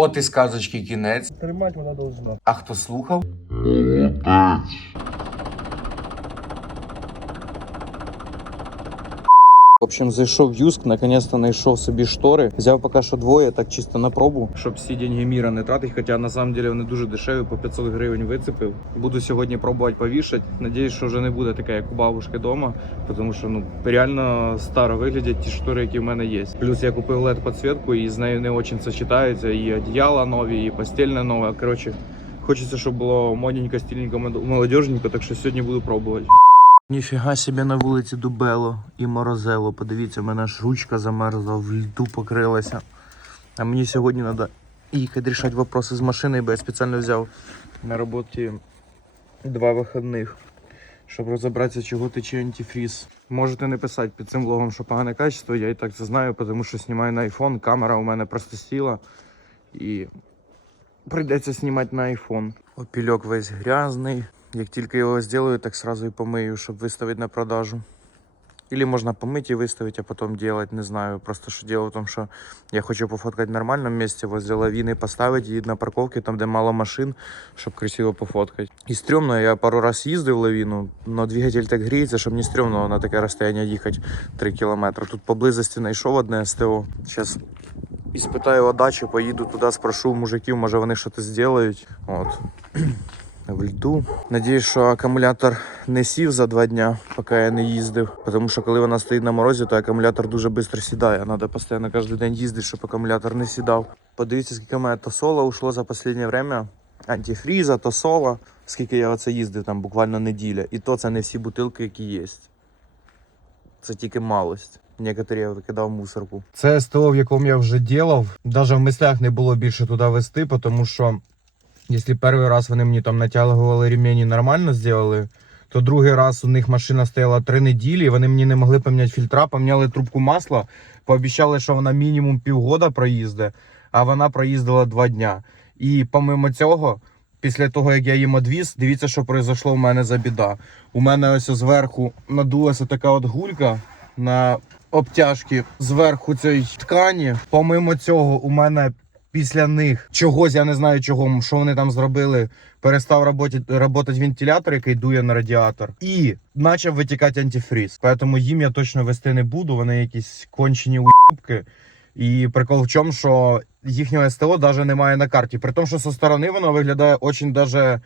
От і сказочки кінець. Тримати вона должна. А хто слухав? В общем, зайшов в Юск, наконец-то знайшов собі штори. Взяв поки що двоє, так чисто на пробу, щоб всі деньги міра не тратити. Хоча на самом деле вони дуже дешеві, по 500 гривень вицепив. Буду сьогодні пробувати повішати. Надіюсь, що вже не буде таке, як у бабушки вдома, тому що ну реально старо виглядять ті штори, які в мене є. Плюс я купив led підсвітку і з нею не дуже сочетається. І одіяла нові, і постільне нове. Коротше, хочеться, щоб було модненько, стильненько, молодежненько, так що сьогодні буду пробувати. Ніфіга собі на вулиці дубело і морозело. Подивіться, в мене аж ручка замерзла, в льду покрилася. А мені сьогодні треба їхати рішати вопроси з машиною, бо я спеціально взяв на роботі два вихідних, щоб розібратися, чого тече антифріз. Можете не писати під цим влогом, що погане качество, я і так це знаю, тому що знімаю на iPhone, камера у мене просто сіла і прийдеться знімати на iPhone. Опільок весь грязний. Як тільки його зроблю, так сразу і помию, щоб виставити на продажу. Или можна помити і виставити, а потім делать, не знаю. Просто що дело в тому, що я хочу пофоткати в нормальному місці, возле лавіни поставити її на парковці, там, де мало машин, щоб красиво пофоткати. І стрьомно, я пару раз їздив в лавіну, але двигатель так гріється, щоб не стрьомно на таке розстояння їхати 3 кілометри. Тут поблизості знайшов одне СТО. Зараз іспитаю отдачу, поїду туди, спрошу мужиків, може вони щось зроблять. От. В льду. Надіюсь, що акумулятор не сів за два дня, поки я не їздив. Тому що коли вона стоїть на морозі, то акумулятор дуже швидко сідає. Треба постійно кожен день їздити, щоб акумулятор не сідав. Подивіться, скільки в мене тосола ушло за останнє время. Антифріза, тосола. Скільки я оце їздив, там буквально неділя. І то це не всі бутилки, які є. Це тільки малость. Некоторі я викидав мусорку. Це СТО, в якому я вже ділав. Навіть в мислях не було більше туди вести, тому що якщо перший раз вони мені там натягували ремені нормально зробили, то другий раз у них машина стояла три неділі, вони мені не могли поміняти фільтра, поміняли трубку масла, пообіцяли, що вона мінімум півгода проїзде, а вона проїздила два дня. І помимо цього, після того, як я їм одвіз, дивіться, що произошло у мене за біда. У мене ось зверху надулася така от гулька на обтяжки зверху цієї ткані. Помимо цього, у мене після них чогось, я не знаю чого, що вони там зробили. Перестав работать вентилятор, який дує на радіатор, і почав витікати антифріз. Тому їм я точно вести не буду. Вони якісь кончені уїбки. І прикол в чому, що їхнього СТО навіть немає на карті. При тому, що зі сторони воно виглядає дуже даже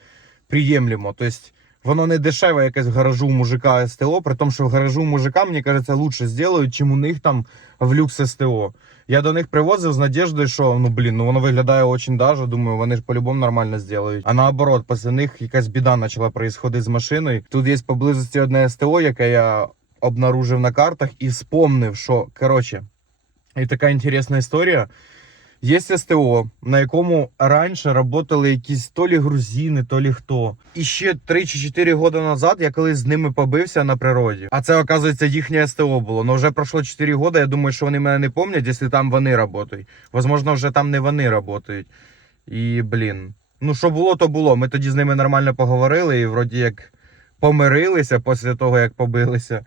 приємлемо. Тобто воно не дешеве якесь в гаражу мужика СТО, при тому, що в гаражу мужика, мені кажеться, лучше зроблять, чим у них там в люкс СТО. Я до них привозив з надіждою, що ну блін, ну воно виглядає дуже даже. Думаю, вони ж по-любому нормально зроблять. А наоборот, після них якась біда почала происходити з машиною. Тут є поблизості одне СТО, яке я обнаружив на картах і вспомнив, що коротше, і така інтересна історія. Є СТО, на якому раніше працювали якісь то лі грузини, то лі хто. І ще 3 чи 4 роки назад я колись з ними побився на природі. А це, оказується, їхнє СТО було. Ну вже пройшло 4 роки. Я думаю, що вони мене не пам'ятають, якщо там вони працюють. Возможно, вже там не вони працюють. І блін. Ну, що було, то було. Ми тоді з ними нормально поговорили і вроді як помирилися після того, як побилися.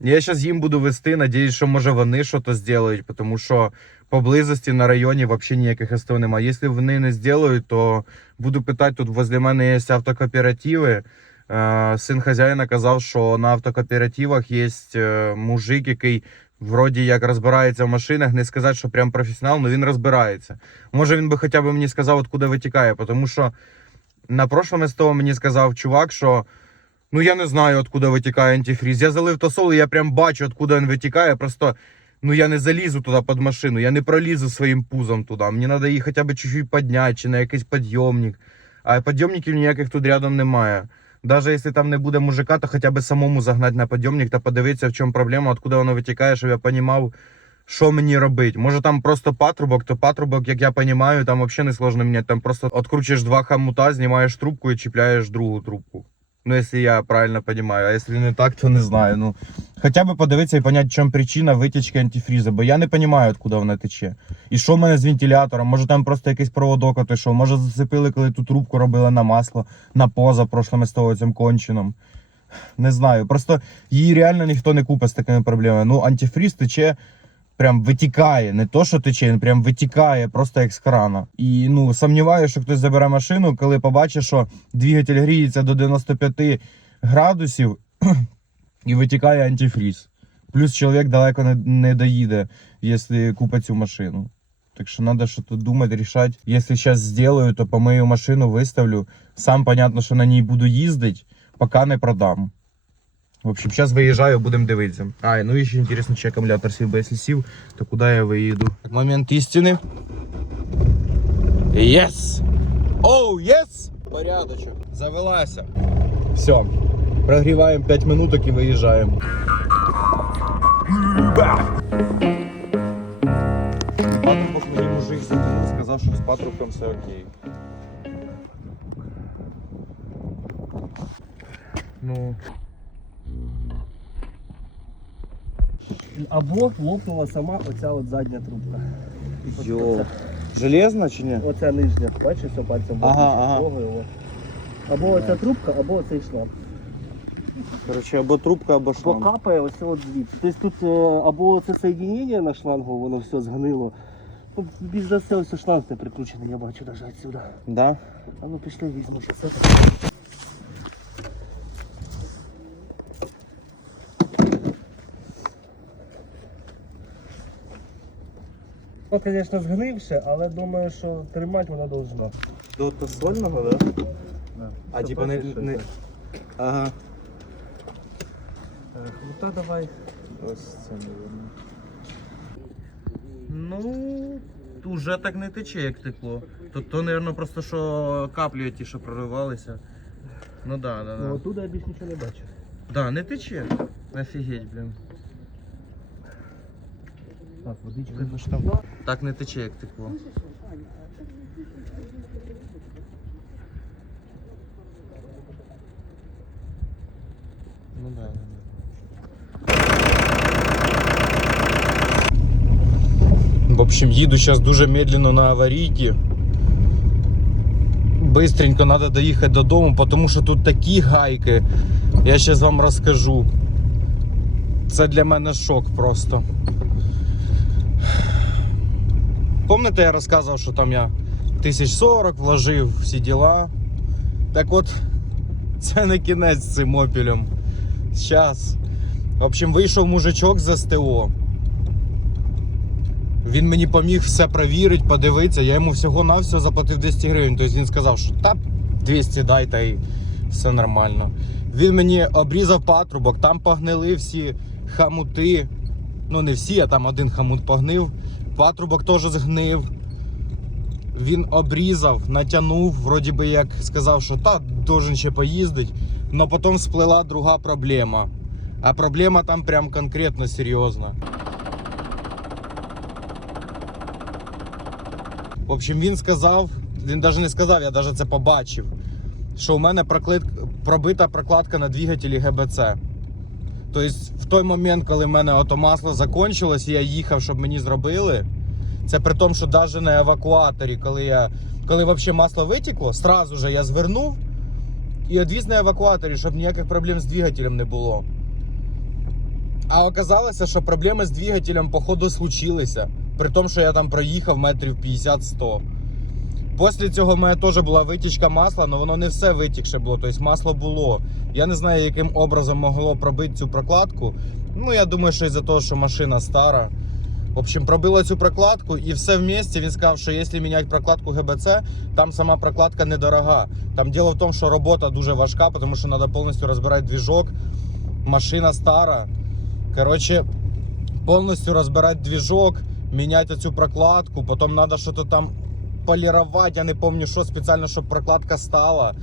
Я зараз їм буду вести, надіюсь, що може вони щось зроблять, тому що поблизості на районі взагалі ніяких СТО немає. Якщо вони не зроблять, то буду питати, тут возле мене є автокооперативи. Е, Син хазяїна казав, що на автокооперативах є е, мужик, який вроді як розбирається в машинах. Не сказати, що прям професіонал, але він розбирається. Може він би хоча б мені сказав, откуда витікає, тому що на прошлому СТО мені сказав чувак, що ну я не знаю, откуда витікає антифріз. Я залив тосол, і я прям бачу, откуда він витікає. Просто ну я не залізу туди під машину, я не пролізу своїм пузом туди. Мені треба її хоча б чуть-чуть підняти, чи на якийсь підйомник. А підйомників ніяких тут рядом немає. Навіть якщо там не буде мужика, то хоча б самому загнати на підйомник та подивитися, в чому проблема, откуда воно витікає, щоб я розумів, що мені робити. Може там просто патрубок, то патрубок, як я розумію, там взагалі не сложно міняти. Там просто відкручуєш два хомута, знімаєш трубку і чіпляєш другу трубку. Ну, якщо я правильно розумію, а якщо не так, то не знаю. Ну, хоча б подивитися і зрозуміти, в чому причина витічки антифрізу, бо я не розумію, откуда вона тече. І що в мене з вентилятором? Може там просто якийсь проводок отойшов, може зацепили, коли ту трубку робили на масло, на поза прошлим СТО цим конченим. Не знаю. Просто її реально ніхто не купить з такими проблемами. Ну, антифріз тече прям витікає. Не то, що тече, він прям витікає просто як з крана. І ну сумніваюся, що хтось забере машину, коли побачить, що двигатель гріється до 95 градусів і витікає антифріз. Плюс чоловік далеко не, не доїде, якщо купить цю машину. Так що треба щось думати, рішати. Якщо зараз зроблю, то помию машину, виставлю. Сам понятно, що на ній буду їздити, поки не продам. В общем, зараз виїжджаю, будемо дивитися. А, ну і ще інтересно, чи акумулятор сів, бо якщо сів, то куди я виїду? Момент істини. Єс! Оу, єс! Порядочок. Завелася. Все. Прогріваємо 5 минуток і виїжджаємо. Патрубок мені мужик затянув, сказав, що з патрубком все окей. Ну, Або лопнула сама оця от задня трубка. Йо. Оця, чи ні? оця нижня, бачиш, що пальцем Ага, ага. трогаю, от. Або оця трубка, або оцей шланг. Короче, або трубка, або Бо капає ось от звідси. Тобто тут е, або це соєдинення на шлангу, воно все згнило. Ну, більш за все ось шланг не прикручений, я бачу навіть відсюди. Да? А ну пішли, візьму ще це. Ну, звісно, згнивше, але думаю, що тримати воно должно. До сольного, да? А Що, типа не, не... Ага. Е, давай. Ось це, мабуть. Ну, уже так не тече, як текло. То, то мабуть, просто що каплі ті, що проривалися. Ну да, да, Ну, да. оттуда я більш нічого не бачу. Да, не тече. Офігеть, блін. Так, водичка. Що так не тече, як текло. Ну да, да. В общем, їду зараз дуже медленно на аварійки. Быстренько треба доїхати додому, тому що тут такі гайки. Я зараз вам розкажу. Це для мене шок просто. Помните, я розказував, що там я 1040 вложив всі діла. Так от, це не кінець з цим опілем. Зараз. В общем, вийшов мужичок з СТО. Він мені поміг все перевірити, подивитися. Я йому всього-навсього заплатив 200 гривень. Тобто він сказав, що та 200 дай та й все нормально. Він мені обрізав патрубок, там погнили всі хамути. Ну, не всі, а там один хамут погнив. Патрубок теж згнив. Він обрізав, натягнув, вроді би як сказав, що та должен ще поїздить. Но потім сплила друга проблема. А проблема там прям конкретно серйозна. В общем, він сказав, він навіть не сказав, я навіть це побачив, що у мене проклит, пробита прокладка на двигателі ГБЦ. Тобто, в той момент, коли в мене ото масло закончилось, і я їхав, щоб мені зробили. Це при тому, що навіть на евакуаторі, коли я коли вообще масло витекло, сразу же я звернув і відвіз на евакуаторі, щоб ніяких проблем з двигателем не було. А оказалося, що проблеми з двигателем, походу, случилися. При тому, що я там проїхав метрів 50-100. Після цього в мене теж була витічка масла, але воно не все витікше було. Тобто масло було. Я не знаю, яким образом могло пробити цю прокладку. Ну, я думаю, що із-за того, що машина стара. В общем, пробило цю прокладку і все вместе він сказав, що якщо міняти прокладку ГБЦ, там сама прокладка недорога. Там діло в тому, що робота дуже важка, тому що треба повністю розбирати двіжок. Машина стара. Коротше, повністю розбирати двіжок, міняти цю прокладку, потім треба щось там полірувати, я не пам'ятаю, що спеціально, щоб прокладка стала.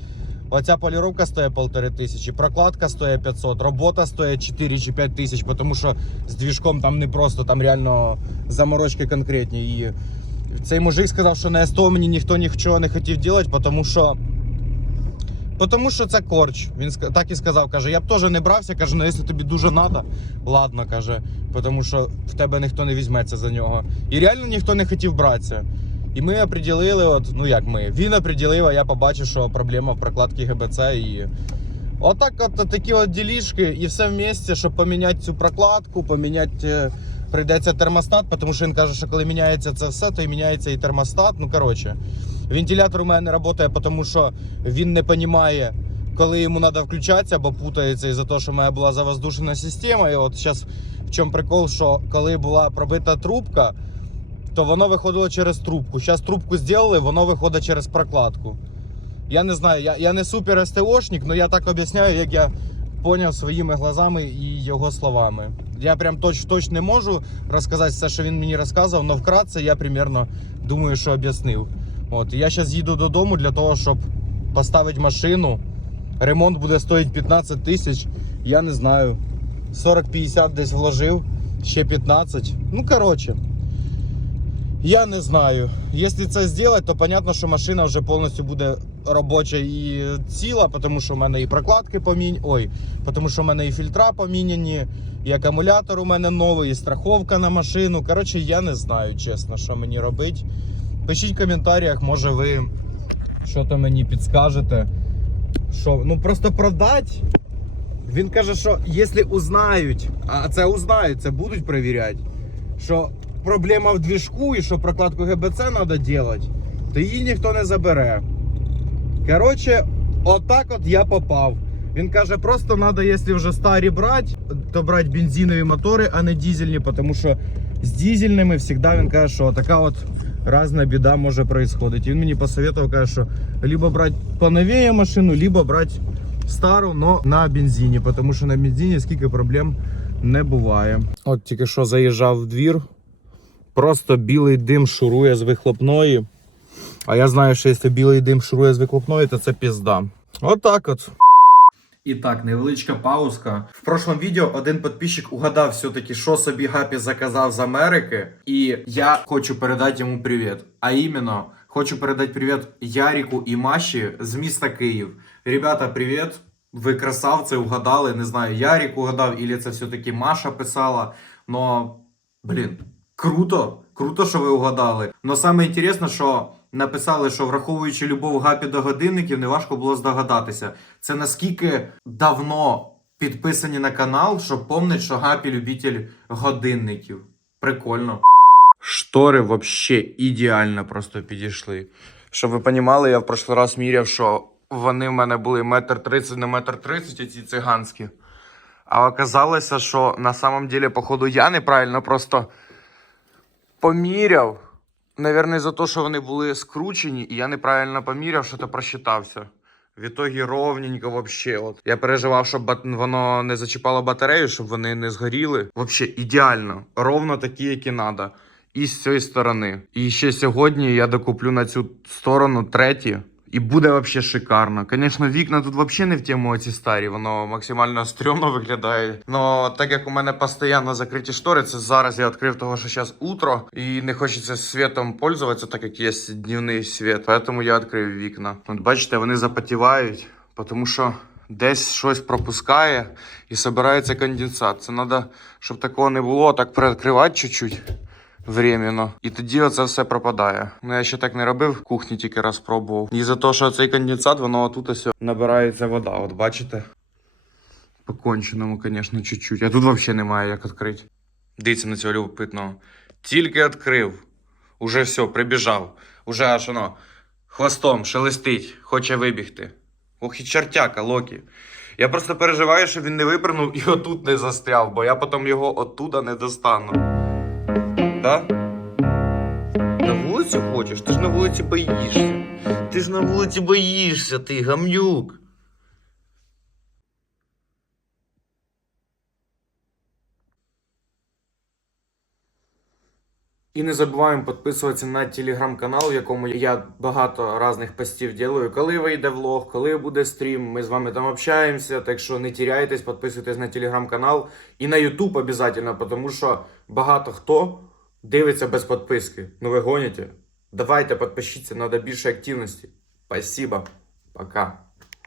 Оця поліровка стоїть полтори тисячі, прокладка стоїть 500, робота стоїть 4 чи 5 тисяч, тому що з двіжком там не просто, там реально заморочки конкретні. І цей мужик сказав, що на СТО мені ніхто нічого не хотів робити, тому що. Тому що це корч. Він так і сказав, каже, я б теж не брався, каже, ну якщо тобі дуже треба, ладно, каже, тому що в тебе ніхто не візьметься за нього. І реально ніхто не хотів братися. І ми оприділили, от, ну як ми, він оприділив, а я побачив, що проблема в прокладці ГБЦ і. Отак от такі от ділішки і все вместе, щоб поміняти цю прокладку, поміняти е, прийдеться термостат, тому що він каже, що коли міняється це все, то і міняється і термостат. Ну коротше, вентилятор у мене не працює, тому що він не розуміє, коли йому треба включатися, бо путається із-за того, що в мене була завоздушена система. І от зараз в чому прикол, що коли була пробита трубка, то воно виходило через трубку. Зараз трубку зробили, воно виходить через прокладку. Я не знаю, я, я не супер СТОшник, але я так об'ясняю, як я поняв своїми глазами і його словами. Я прям точ, точно не можу розказати все, що він мені розказував, але вкратце я примерно думаю, що об'яснив. От я зараз їду додому для того, щоб поставити машину. Ремонт буде стоїть 15 тисяч. Я не знаю. 40-50 десь вложив, ще 15. Ну, коротше. Я не знаю. Якщо це зробити, то понятно, що машина вже повністю буде робоча і ціла, тому що в мене і прокладки поміняні. Ой, тому що в мене і фільтра поміняні, і акумулятор у мене новий, і страховка на машину. Коротше, я не знаю, чесно, що мені робити. Пишіть в коментарях, може ви що то мені підскажете. Що, ну просто продать. Він каже, що якщо узнають, а це узнають, це будуть перевіряти, що проблема в двіжку і що прокладку ГБЦ треба робити, то її ніхто не забере. Коротше, отак от я попав. Він каже, просто треба, якщо вже старі брати, то брати бензинові мотори, а не дизельні, тому що з дизельними завжди він каже, що така от різна біда може происходити. Він мені посоветував, каже, що либо брати поновіє машину, либо брати стару, но на бензині, тому що на бензині скільки проблем не буває. От тільки що заїжджав в двір, просто білий дим шурує з вихлопної. А я знаю, що якщо білий дим шурує з вихлопної, то це пізда. Отак от. І так, невеличка паузка. В прошлому відео один підписчик угадав все-таки, що собі Гапі заказав з Америки. І я хочу передати йому привіт. А іменно, хочу передати привіт Ярику і Маші з міста Київ. Ребята, привіт! Ви красавці, угадали. Не знаю, Ярик угадав, і це все-таки Маша писала. Но, блін, круто, круто, що ви угадали. Но саме інтересне, що написали, що враховуючи любов Гапі до годинників, неважко було здогадатися. Це наскільки давно підписані на канал, що помнить, що Гапі любитель годинників. Прикольно. Штори вообще ідеально просто підійшли. Щоб ви розуміли, я в прошлий раз міряв, що вони в мене були метр тридцять на метр тридцять, ці циганські. А оказалося, що на самом деле, походу, я неправильно просто поміряв. Наверное, за те, що вони були скручені, і я неправильно поміряв, що то просчитався. В ітогі ровненько вообще. От. Я переживав, щоб бат- воно не зачіпало батарею, щоб вони не згоріли. Вообще ідеально. Ровно такі, які треба. І з цієї сторони. І ще сьогодні я докуплю на цю сторону треті. І буде вообще шикарно. Звісно, вікна тут вообще не в тему ці старі, воно максимально стрьомно виглядає. Но так як у мене постійно закриті штори, це зараз я відкрив того, що зараз утро, і не хочеться світом пользуватися, так як є дневний світ. Тому я відкрив вікна. От бачите, вони запотівають, тому що десь щось пропускає і збирається конденсат. Це треба, щоб такого не було, так приоткривати чуть-чуть временно. І тоді оце все пропадає. Ну я ще так не робив, кухні тільки раз пробував. І за те, що цей конденсат, воно отут ось набирається вода. От бачите? По конченому, звісно, чуть-чуть. А тут взагалі немає як відкрити. Дивіться на цього любопитного. Тільки відкрив. Уже все, прибіжав. Уже аж воно хвостом шелестить, хоче вибігти. Ох і чертяка, Локі. Я просто переживаю, що він не випрыгнув і отут не застряв, бо я потім його оттуда не достану. Да? На вулицю хочеш? Ти ж на вулиці боїшся. Ти ж на вулиці боїшся, ти гамнюк. І не забуваємо підписуватися на телеграм-канал, в якому я багато різних постів ділаю. Коли вийде влог, коли буде стрім, ми з вами там общаємося. Так що не тіряйтесь, підписуйтесь на телеграм-канал і на Ютуб обов'язково, тому що багато хто дивиться без підписки. Ну ви гоніте. Давайте підпишіться, треба більше активності. Спасибо. Пока.